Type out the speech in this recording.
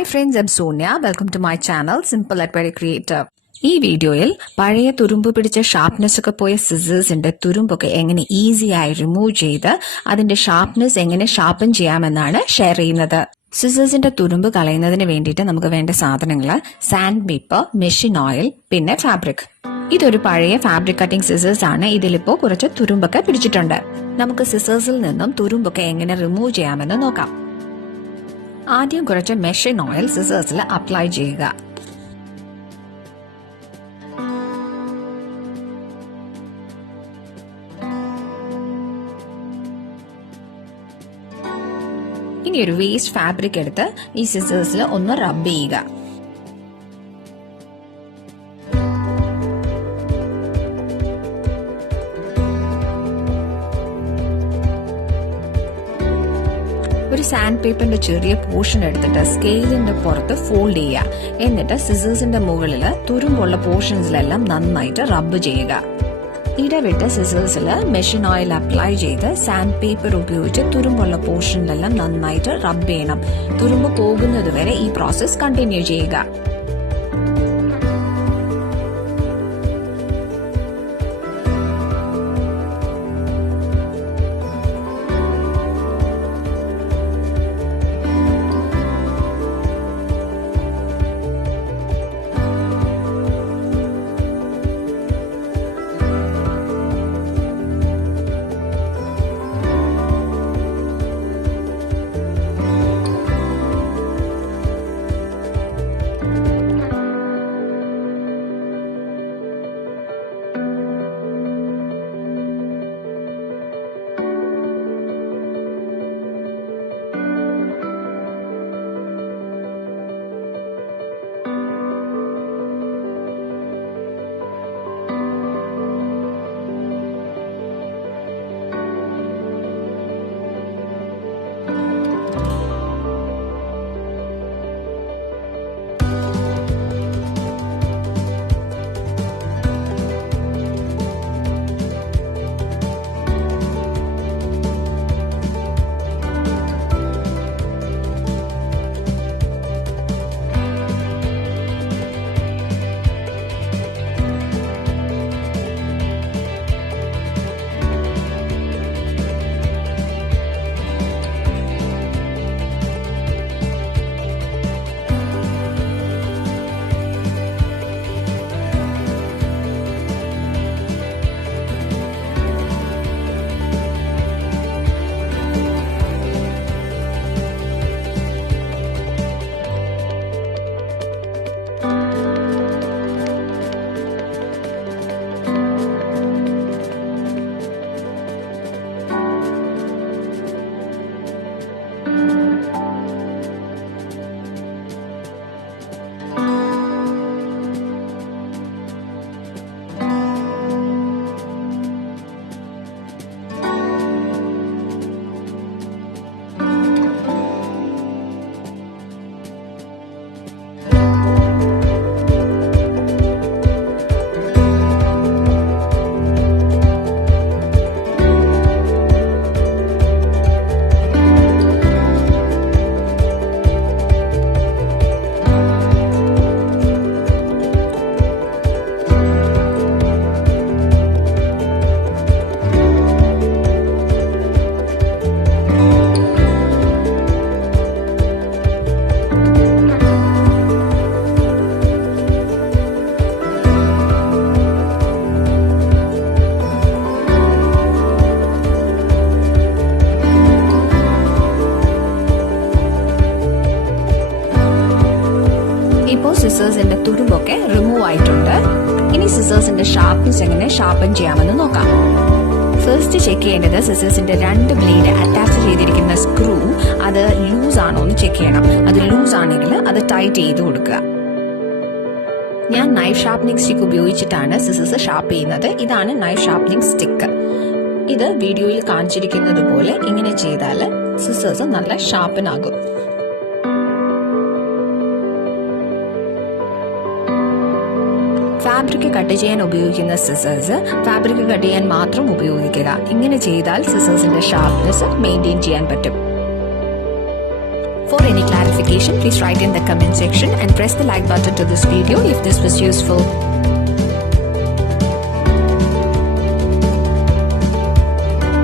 Hi friends, I'm Soniya. Welcome to my channel, Simple at Very Creative. ഈ വീഡിയോയിൽ പഴയ തുരുമ്പ് പിടിച്ച ഷാർപ്നെസ് ഒക്കെ പോയ സിസേഴ്സിന്റെ തുരുമ്പൊക്കെ എങ്ങനെ ഈസി ആയി റിമൂവ് ചെയ്ത് അതിന്റെ ഷാർപ്നെസ് എങ്ങനെ ഷാർപ്പൻ ചെയ്യാമെന്നാണ് ഷെയർ ചെയ്യുന്നത്. സിസേഴ്സിന്റെ തുരുമ്പ് കളയുന്നതിന് വേണ്ടിയിട്ട് നമുക്ക് വേണ്ട സാധനങ്ങൾ സാൻഡ് പേപ്പർ, മെഷീൻ ഓയിൽ, പിന്നെ ഫാബ്രിക്. ഇതൊരു പഴയ ഫാബ്രിക് കട്ടിംഗ് സിസേഴ്സ് ആണ്. ഇതിലിപ്പോ കുറച്ച് തുരുമ്പൊക്കെ പിടിച്ചിട്ടുണ്ട്. നമുക്ക് സിസേഴ്സിൽ നിന്നും തുരുമ്പൊക്കെ എങ്ങനെ റിമൂവ് ചെയ്യാമെന്ന് നോക്കാം. ആദ്യം കുറച്ച് മെഷീൻ ഓയിൽ സിസേഴ്സിൽ അപ്ലൈ ചെയ്യുക. ഇനി ഒരു വേസ്റ്റ് ഫാബ്രിക് എടുത്ത് ഈ സിസേഴ്സിൽ ഒന്ന് റബ്ബ് ചെയ്യുക. ഒരു സാൻഡ് പേപ്പറിന്റെ ചെറിയ പോർഷൻ എടുത്തിട്ട് സ്കെയിലിന്റെ പുറത്ത് ഫോൾഡ് ചെയ്യുക. എന്നിട്ട് സിസേഴ്സിന്റെ മുകളിൽ തുരുമ്പുള്ള പോർഷൻസിലെല്ലാം നന്നായിട്ട് റബ്ബ് ചെയ്യുക. ഇടവിട്ട് സിസേഴ്സിൽ മെഷീൻ ഓയിൽ അപ്ലൈ ചെയ്ത് സാൻഡ് പേപ്പർ ഉപയോഗിച്ച് തുരുമ്പുള്ള പോർഷനിലെല്ലാം നന്നായിട്ട് റബ്ബ് ചെയ്യണം. തുരുമ്പ് പോകുന്നത് വരെ ഈ പ്രോസസ് കണ്ടിന്യൂ ചെയ്യുക. ഇപ്പോൾ സിസേഴ്സിന്റെ തുരുമ്പൊക്കെ റിമൂവ് ആയിട്ടുണ്ട്. ഇനി സിസേഴ്സിന്റെ ഷാർപ്നെസ് എങ്ങനെ ഷാർപ്പൻ ചെയ്യാമെന്ന് നോക്കാം. ഫസ്റ്റ് ചെക്ക് ചെയ്യേണ്ടത് സിസേഴ്സിന്റെ രണ്ട് ബ്ലേഡ് അറ്റാച്ച് ചെയ്തിരിക്കുന്ന സ്ക്രൂ അത് ലൂസ് ആണോ എന്ന് ചെക്ക് ചെയ്യണം. അത് ലൂസ് ആണെങ്കിൽ അത് ടൈറ്റ് ചെയ്ത് കൊടുക്കുക. ഞാൻ നൈഫ് ഷാർപ്പനിങ് സ്റ്റിക്ക് ഉപയോഗിച്ചിട്ടാണ് സിസേഴ്സ് ഷാർപ്പ് ചെയ്യുന്നത്. ഇതാണ് നൈഫ് ഷാർപ്പനിങ് സ്റ്റിക്ക്. ഇത് വീഡിയോയിൽ കാണിച്ചിരിക്കുന്നത് പോലെ ഇങ്ങനെ ചെയ്താൽ സിസേഴ്സ് നല്ല ഷാർപ്പൻ ആകും. ഫാബ്രിക് കട്ട് ചെയ്യാൻ ഉപയോഗിക്കുന്ന സിസേഴ്സ് ഫാബ്രിക് കട്ട് ചെയ്യാൻ മാത്രം ഉപയോഗിക്കുക. ഇങ്ങനെ ചെയ്താൽ സിസേഴ്സിന്റെ ഷാർപ്നെസ് മെയിൻറ്റെയിൻ ചെയ്യാൻ പറ്റും. For any clarification clarification, please write in the comment section and press the like button to this video if this was useful.